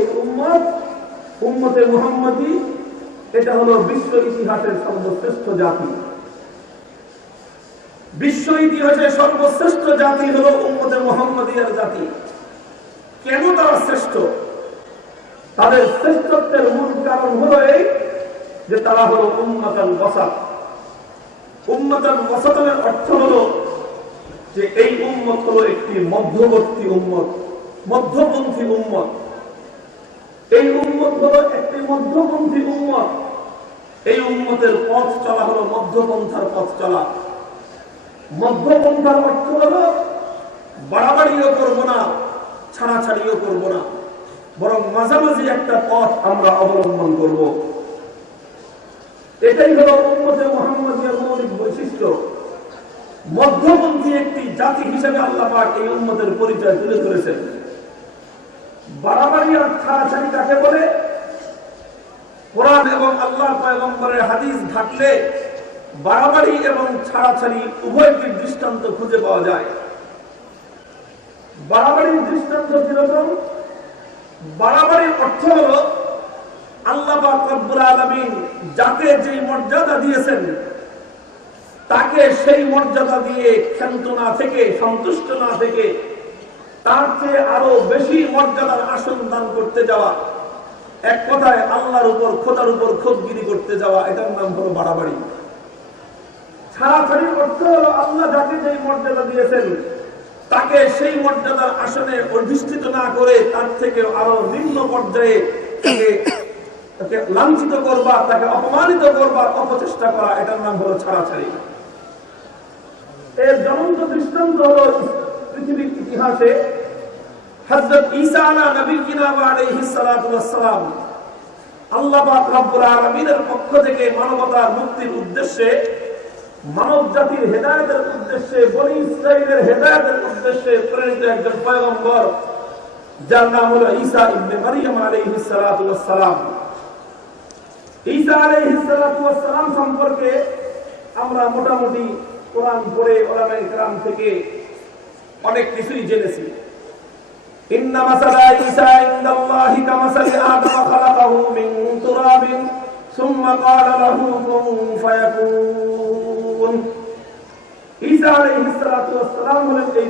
এই উম্মত, উম্মতে মুহাম্মদী, এটা হলো বিশ্ব ইতিহাসের সর্বশ্রেষ্ঠ জাতি। বিশ্ব সর্বশ্রেষ্ঠ জাতি হলো উম্মতে মোহাম্মদিয়ার জাতি। কেন তারা শ্রেষ্ঠ? তাদের শ্রেষ্ঠত্বের মূল কারণ হলো এই যে তারা হলো উম্মাতান বসাত উম্মাতান বসাতের অর্থ হলো যে এই উম্মত হলো একটি মধ্যবর্তী উম্মত, মধ্যপন্থী উম্মত। এই উম্মত হলো একটি মধ্যপন্থী উম্মত। এই উম্মতের পথ চলা হলো মধ্যপন্থার পথ চলা। মধ্যপন্থার অর্থ হলো বাড়াবাড়িও করব না, ছাড়াছাড়িও করব না। বরং মাঝামাঝি একটা পথ আমরা অবলম্বন করব। এটাই হলো উম্মতে মোহাম্মদের মৌলিক বৈশিষ্ট্য। মধ্যপন্থী একটি জাতি হিসেবে আল্লাহ পাক এই উম্মতের পরিচয় তুলে ধরেছেন। বাড়াবাড়ি আর ছাড়াছাড়ি কাকে বলে? কোরআন এবং আল্লাহ পয়গম্বরের হাদিস বাড়াবাড়ি এবং ছাড়াছাড়ি দৃষ্টান্ত খুঁজে পাওয়া যায়। বাড়াবাড়ির দৃষ্টান্ত কীরকম? বাড়াবাড়ির অর্থ হল আল্লাহ রব্বুল যাকে যে মর্যাদা দিয়েছেন, তাকে সেই মর্যাদা দিয়ে ক্ষান্ত না থেকে, সন্তুষ্ট না থেকে তার চেয়ে আরও বেশি মর্যাদার আসন দান করতে যাওয়া। এক কথায় আল্লাহর উপর, খোদার উপর খোদগিরি করতে যাওয়া, এটার নাম হলো বাড়াবাড়ি। ছাড়াছাড়ির অর্থ হলো আল্লাহ যাকে যেই মর্যাদা দিয়েছেন, তাকে সেই মর্যাদার আসনে অধিষ্ঠিত না করে তার থেকে আরও নিম্ন পর্যায়ে তাকে লাঞ্ছিত করবা, তাকে অপমানিত করবার অপচেষ্টা করা, এটার নাম হলো ছাড়াছাড়ি। এর জ্বলন্ত দৃষ্টান্ত হলো পৃথিবীর ইতিহাসে হযরত ঈসা আলা নবীনা ওয়া আলাইহিস সালাতু ওয়াস সালাম আল্লাহ পাক রব্বুল আলামিনের পক্ষ থেকে মানবতার মুক্তির উদ্দেশ্যে মানব জাতির হেদায়তের উদ্দেশ্যে, বনি ইসরায়েলের হেদায়তের উদ্দেশ্যে প্রেরিত একজন পয়গম্বর, যার নাম হলো ঈসা ইবনে মারিয়াম আলাইহিস সালাতু ওয়াস সালাম ঈসা আলাইহিস সালাতু ওয়াস সালাম সম্পর্কে আমরা মোটামুটি কোরআন পড়ে ওলামায়ে কেরাম থেকে অনেক কিছুই জেনেছি।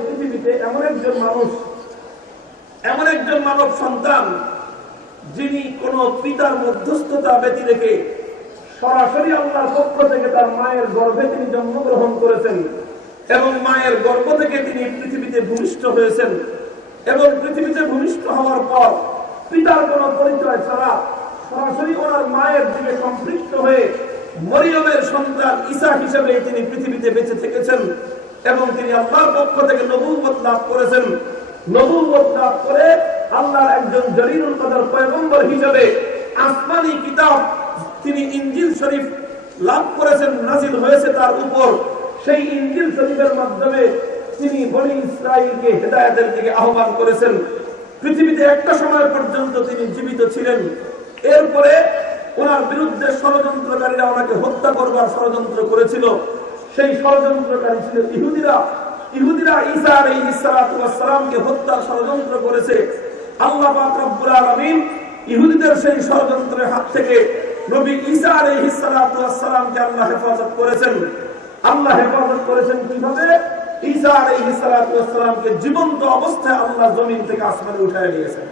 পৃথিবীতে এমন একজন মানুষ, এমন একজন মানব যিনি কোন পিতার মধ্যস্থতা ব্যতী রেখে সরাসরি আল্লাহর পক্ষ থেকে তার মায়ের গর্ভে তিনি জন্মগ্রহণ করেছেন। এবং মায়ের গর্ভ থেকে তিনি পৃথিবীতে ভূমিষ্ঠ হয়েছেন। এবং পৃথিবীতে ভূমিষ্ঠ হওয়ার পর পিতার কোন পরিচয় ছাড়া সরাসরি ওনার মায়ের দিকে সম্পৃক্ত হয়ে মরিয়মের সন্তান ঈসা হিসেবে তিনি পৃথিবীতে বেঁচে থেকেছেন এবং তিনি আল্লাহর পক্ষ থেকে নবুবত লাভ করেছেন। নবুবত লাভ করে আল্লাহর একজন জরিরুল কদর পয়গম্বর হিসেবে আসমানি কিতাব তিনি ইঞ্জিল শরীফ লাভ করেছেন নাজিল হয়েছে তার উপর। সেই ইঞ্জিল শরীফের মাধ্যমে তিনি বনি ইসরায়েলকে হেদায়তের দিকে আহ্বান করেছেন। পৃথিবীতে একটা সময় পর্যন্ত তিনি জীবিত ছিলেন। এরপরে ওনার বিরুদ্ধে ষড়যন্ত্রকারীরা ওনাকে হত্যা করবার ষড়যন্ত্র করেছিল। সেই ষড়যন্ত্রকারী ছিল ইহুদিরা। ইহুদিরা ঈসা আলাইহিস সালাতু হত্যার ষড়যন্ত্র করেছে। আল্লাহ রব্বুল আলামিন ইহুদিদের সেই ষড়যন্ত্রের হাত থেকে নবী ঈসা আলাইহিস সালাতু আল্লাহ হেফাজত করেছেন। আল্লাহ হেফাজত করেছেন কীভাবে? ঈসা জীবন্ত অবস্থায় আল্লাহ জমিন থেকে আসমানে নিয়েছেন।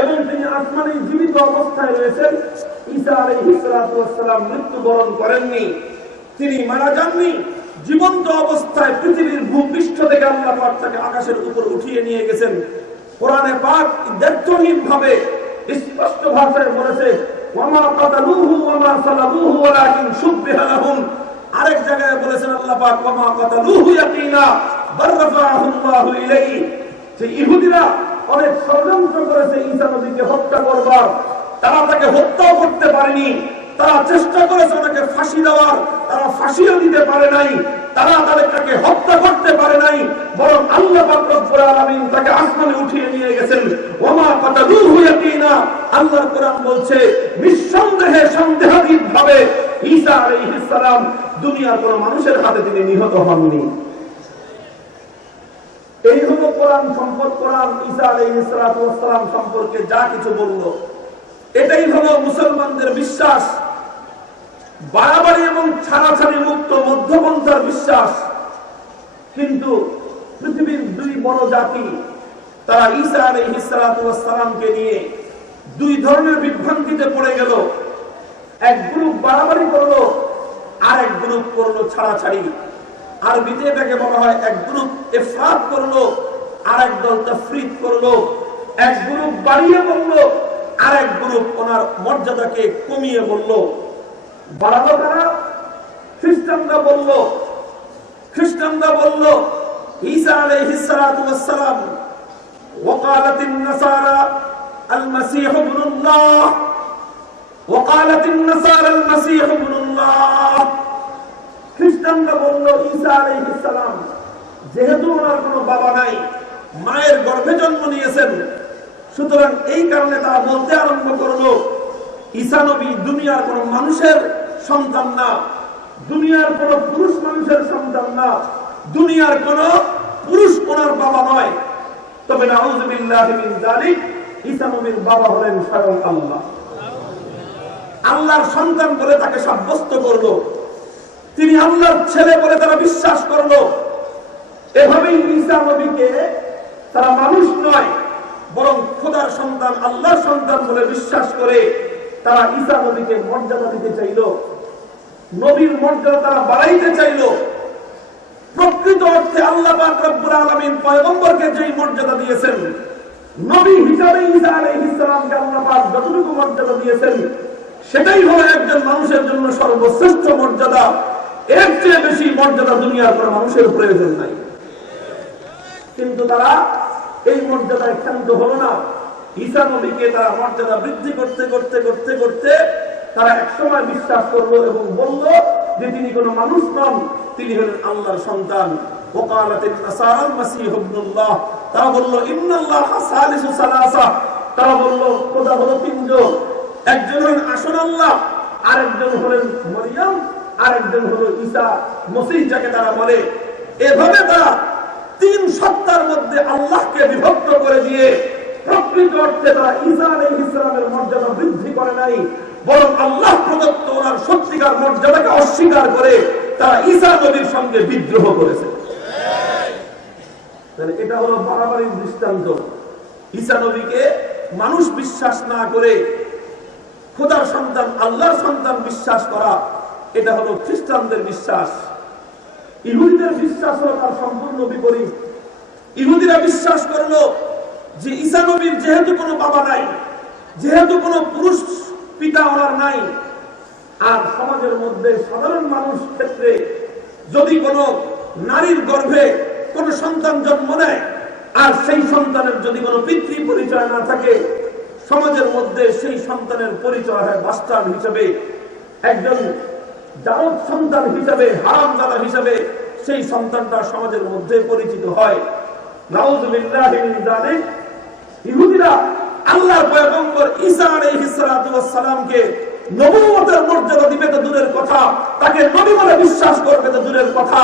এবং তিনি আসমানে জীবিত অবস্থায় রয়েছেন। ঈসা মৃত্যুবরণ করেননি। তিনি মারা যাননি। জীবন্ত অবস্থায় পৃথিবীর ভূপৃষ্ঠ থেকে আল্লাহ পাক তাকে আকাশের উপর উঠিয়ে নিয়ে গেছেন। কোরআনে পাক দায়িত্বহীন ভাবে স্পষ্ট ভাষায় বলেছে কাতালুহু সালাবুহু ওয়ালাকিন লাহুম। আরেক জায়গায় বলেছেন আল্লাহ পাক ওয়ামা কাতালুহু ইয়াকিনা, বাল রাফাআহু আল্লাহু ইলাইহি। যে ইহুদিরা অনেক ষড়যন্ত্র করেছে, ঈসা নবীকে হত্যা করবার। তারা তাকে হত্যাও করতে পারেনি। তারা চেষ্টা করেছে ওনাকে ফাঁসি দেওয়ার। তারা ফাঁসিও দিতে পারে নাই। তারা তাদেরকে হত্যা করতে পারে নাই। বরং আল্লাহ পাক রব্বুল আলামিন তাকে আসমানে উঠিয়ে নিয়ে গেছেন। ওমা কাতালুহু ইয়াকিনা, আল্লাহর কোরআন বলছে, নিঃসন্দেহে সন্দেহাতীত ঈসা দুনিয়ার কোন মানুষের হাতে তিনি নিহত হননি। এই হলো কোরআন সম্পদ। কোরআন ঈসা সম্পর্কে যা কিছু বলল। এটাই হলো মুসলমানদের বিশ্বাস। বাড়াবাড়ি এবং ছাড়াছাড়ি মুক্ত মধ্যপন্থার বিশ্বাস। কিন্তু পৃথিবীর দুই বড় জাতি, তারা ঈসা আলাইহিস সালাতু নিয়ে দুই ধরনের বিভ্রান্তিতে পড়ে গেল। এক গ্রুপ বাড়াবাড়ি করল, আর এক গ্রুপ করল ছাড়াছাড়ি। আরবিতে এটাকে বলা হয় এক গ্রুপ এফরাত করল, আর এক দল তফরিদ করল। এক গ্রুপ বাড়িয়ে বলল, আর এক গ্রুপ ওনার মর্যাদাকে কমিয়ে বলল। বাড়ালো তারা খ্রিস্টানরা বলল খ্রিস্টানরা বলল, ঈসা আলাইহিস সালাতু ওয়াস সালাম, ওয়াকালাতিন নাসারা আল মাসীহ ইবনুল্লাহ وقالت النصارى المسيح ابن الله খ্রিস্টানরা বলল ঈসা আলাইহিস সালাম যেহেতু ওনার কোনো বাবা নাই মায়ের গর্ভে জন্ম নিয়েছেন সুতরাং এই কারণে তারা বলতে আরম্ভ করলো ঈসা নবী দুনিয়ার কোন মানুষের সন্তান না দুনিয়ার কোন পুরুষ মানুষের সন্তান না দুনিয়ার কোন পুরুষ ওনার বাবা নয় তবে নাউজুবিল্লাহি মিন যালিক ঈসা নবীর বাবা হলেন স্বয়ং আল্লাহ আল্লাহর সন্তান বলে তাকে সাব্যস্ত করল। তিনি আল্লাহর ছেলে বলে তারা বিশ্বাস করল। এভাবেই ঈসা নবীকে তারা মানুষ নয়, বরং খোদার সন্তান, আল্লাহর সন্তান বলে বিশ্বাস করে তারা ঈসা নবীকে মর্যাদা দিতে চাইল। নবীর মর্যাদা তারা বাড়াইতে চাইল। প্রকৃত অর্থে আল্লাহ পাক রব্বুল আলামিন পয়গম্বরকে যেই মর্যাদা দিয়েছেন, নবী হিসাবে ঈসা আলাইহিস সালামকে আল্লাহ পাক যতটুকু মর্যাদা দিয়েছেন সেটাই হলো একজন মানুষের জন্য সর্বশ্রেষ্ঠ মর্যাদা। এর চেয়ে বেশি মর্যাদা দুনিয়ার কোন মানুষের প্রয়োজন নাই। কিন্তু তারা এই মর্যাদা একান্ত হলো না। ঈশা নবীকে তারা মর্যাদা বৃদ্ধি করতে করতে করতে করতে তারা একসময় বিশ্বাস করল এবং বলল যে তিনি কোনো মানুষ নন, তিনি হলেন আল্লাহর সন্তান। তারা বলল তারা বলল তিনজন। একজন হলেন আসল আল্লাহ, আরেকজন হলেন মরিয়ম, আরেকজন হলো ঈসা মসিহ, যাকে তারা বলে। এভাবে তারা তিন সত্তার মধ্যে আল্লাহকে বিভক্ত করে দিয়ে নবীর সঙ্গে বিদ্রোহ করেছে। এটা হলো দৃষ্টান্ত। মানুষ বিশ্বাস না করে খোদার সন্তান, আল্লাহর সন্তান বিশ্বাস করা, এটা হলো খ্রিস্টানদের বিশ্বাস। ইহুদিদের বিশ্বাস হলো তার সম্পূর্ণ বিপরীত। ইহুদিরা বিশ্বাস করল যে ঈসা নবীর যেহেতু কোনো বাবা নাই, যেহেতু কোনো পুরুষ পিতা ওনার নাই, আর সমাজের মধ্যে সাধারণ মানুষ ক্ষেত্রে যদি কোনো নারীর গর্ভে কোনো সন্তান জন্ম নেয়, আর সেই সন্তানের যদি কোনো পিতৃ পরিচয় না থাকে সমাজের মধ্যে সেই সন্তানের পরিচয় হয় বাস্তান হিসেবে। একজন জারদ সন্তান হিসাবে, হারাম দাদা হিসাবে সেই সন্তানটা সমাজের মধ্যে পরিচিত হয়। ইহুদিরা আল্লাহর পয়গম্বর ঈসা আলাইহিস সালাতু নবুয়তের মর্যাদা দিবে তো দূরের কথা, তাকে নবী বলে বিশ্বাস করবে তো দূরের কথা,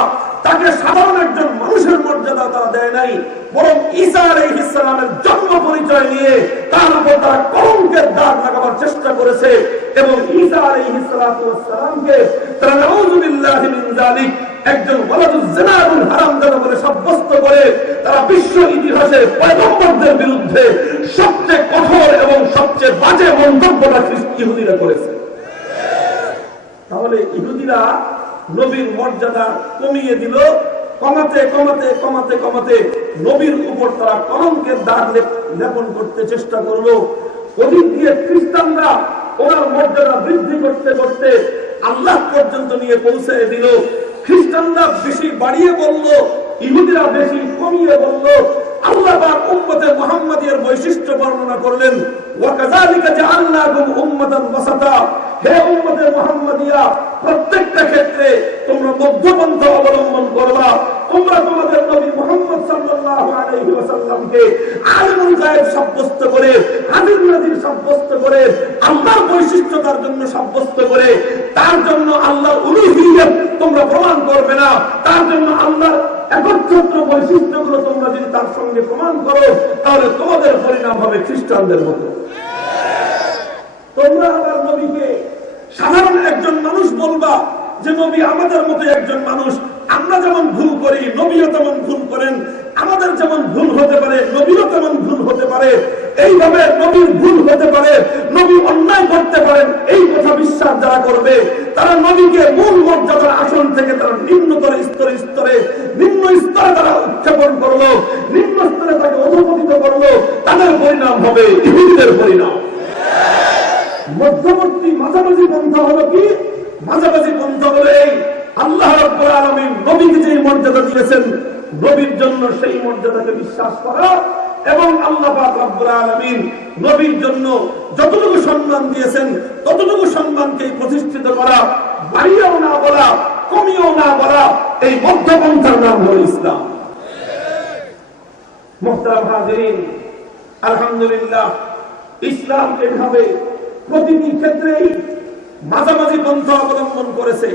তাকে সাধারণ একজন মানুষের মর্যাদা তারা দেয় নাই, বরং ঈসা আলাইহিস সালামের জন্ম পরিচয় নিয়ে তার উপর তারা কলঙ্কের দাগ লাগাবার চেষ্টা করেছে এবং ঈসা আলাইহিস সালাতু তারা নাউজুবিল্লাহি মিন যালিক, একজন ওয়ালাদুজ জিনা এবং হারামজাদা বলে সাব্যস্ত করে, তারা বিশ্ব ইতিহাসে পয়গম্বরদের বিরুদ্ধে সবচেয়ে কঠোর এবং সবচেয়ে বাজে মন্তব্যটা ইহুদিরা করেছে। তাহলে ইহুদিরা নবীর মর্যাদা কমিয়ে দিল। কমাতে কমাতে কমাতে কমাতে নবীর উপর তারা কলঙ্কের দাগ লেপন করতে চেষ্টা করল। ওদিক দিয়ে খ্রিস্টানরা ওনার মর্যাদা বৃদ্ধি করতে করতে আল্লাহ পর্যন্ত নিয়ে পৌঁছে দিল। খ্রিস্টানরা বেশি বাড়িয়ে বলল, ইহুদিরা বেশি কমিয়ে বলল আল্লাহ উম্মতে মুহাম্মাদিয়ার বৈশিষ্ট্য বর্ণনা করলেন ওয়া জাআলনাকুম উম্মাতান ওয়াসাতা। হে উম্মতে মুহাম্মাদিয়া, প্রত্যেকটা ক্ষেত্রে তোমরা মধ্যপন্থা অবলম্বন করবা। তোমরা তোমাদের নবী মুহাম্মদ সাল্লাল্লাহু আলাইহি ওয়াসাল্লামকে আলিমুল গায়েব সাব্যস্ত করে হাজির নাজির সাব্যস্ত করে, আল্লাহর বৈশিষ্ট্য তার জন্য সাব্যস্ত করে, তার জন্য আল্লাহর উলুহিয়ত তোমরা প্রমাণ করবে না। তার জন্য আল্লাহর একচ্ছত্র বৈশিষ্ট্যগুলো তোমরা যদি তার সঙ্গে প্রমাণ করো, তাহলে তোমাদের পরিণাম হবে খ্রিস্টানদের মতো। তোমরা আমার নবীকে সাধারণ একজন মানুষ বলবা যে, নবী আমাদের মতো একজন মানুষ। আমরা যেমন ভুল করি, নবীও তেমন ভুল করেন। আমাদের যেমন ভুল হতে পারে নবীও তেমন ভুল হতে পারে, এইভাবে নবীর ভুল হতে পারে, নবী অন্যায় করতে পারেন, এই কথা বিশ্বাস যারা করবে, তারা নবীকে মূল মর্যাদার আসন থেকে তারা নিম্নতর স্তরে স্তরে নিম্ন স্তরে তারা উৎক্ষেপণ করল, নিম্ন স্তরে তাকে অধপতিত করল, তাদের পরিণাম হবে ইহুদিদের পরিণাম। মধ্যবর্তী মাঝামাঝি পন্থা হলো কি? মাঝামাঝি পন্থা হলো এই, আল্লাহ রাব্বুল আলামিন নবীকে যে মর্যাদা দিয়েছেন নবীর জন্য সেই মর্যাদাকে বিশ্বাস করা এবং আল্লাহ আলামিন নবীর জন্য যতটুকু সম্মান দিয়েছেন, ততটুকু সম্মানকে প্রতিষ্ঠিত করা, বাড়িয়েও না বলা, কমিয়েও না বলা, এই মধ্যপন্থার নাম হল ইসলাম। আলহামদুলিল্লাহ, ইসলাম এভাবে প্রতিটি ক্ষেত্রেই মাঝামাঝি পন্থা অবলম্বন করেছে।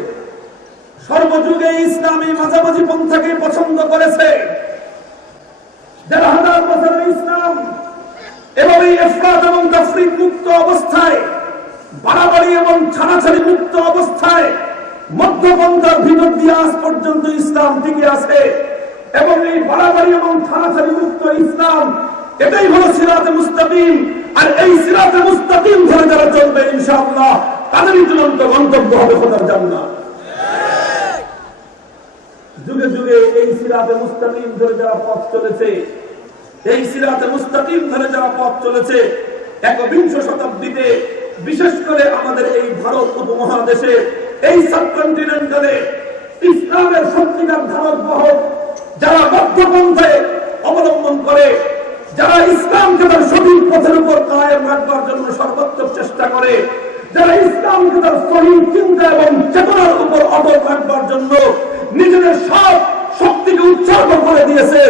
সর্বযুগে ইসলাম মাঝামাঝি পন্থাকে পছন্দ করেছে। হাজার বছরের ইসলাম এবং এই এফরাত এবং মুক্ত অবস্থায়, বাড়াবাড়ি এবং ছাড়াছাড়ি মুক্ত অবস্থায় মধ্যপন্থার ভিতর দিয়ে আজ পর্যন্ত ইসলাম টিকে আছে এবং এই বাড়াবাড়ি এবং ছাড়াছাড়ি মুক্ত ইসলাম এটাই হলো সিরাতে মুস্তাকিম। আর এই সিরাতে মুস্তাকিম ধরে যারা চলবে ইনশাআল্লাহ, তাদেরই চূড়ান্ত গন্তব্য হবে খোদার জান্নাত। যুগে যুগে এই সিরাতে মুস্তাকিম ধরে যারা পথ চলেছে। এই সিরাতে মুস্তাকিম ধরে যারা পথ চলেছে। একবিংশ শতাব্দীতে বিশেষ করে আমাদের এই ভারত উপমহাদেশে, এই সাবকন্টিনেন্টালে ইসলামের সত্যিকার ধারক বাহক যারা মধ্যপন্থায় অবলম্বন করে, যারা ইসলামকে তার সঠিক পথের উপর কায়েম রাখবার জন্য সর্বোত্তম চেষ্টা করে, যারা ইসলামকে তার সঠিক চিন্তা এবং চেতনার উপর অটল রাখবার জন্য নিজেদের সব শক্তিকে উৎসর্গ করে দিয়েছে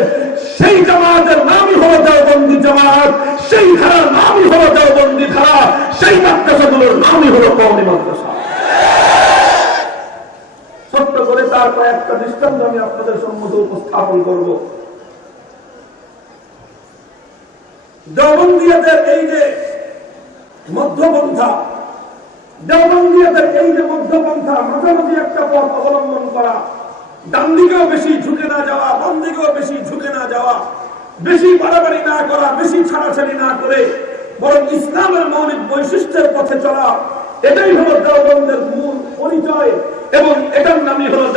সেই জামাতের নামই হলো দেওবন্দি জামাত সেই ধারার নামই হলো দেওবন্দি ধারা সেই মাদ্রাসাগুলোর নামই হলো কৌমি মাদ্রাসা ছোট্ট করে তার কয়েকটা দৃষ্টান্ত আমি আপনাদের সম্মুখে উপস্থাপন করব। এই যে মধ্যপন্থা এই যে মধ্যপন্থা, মাঝামাঝি একটা পথ অবলম্বন করা ডান দিকেও বেশি ঝুঁকে না যাওয়া বাম দিকেও বেশি ঝুঁকে না যাওয়া, বেশি বাড়াবাড়ি না করা, বেশি ছাড়াছাড়ি না করে, বরং ইসলামের মৌলিক বৈশিষ্ট্যের পথে চলা, এটাই হলো দেওবন্দের মূল পরিচয় এবং এটার নামই হলো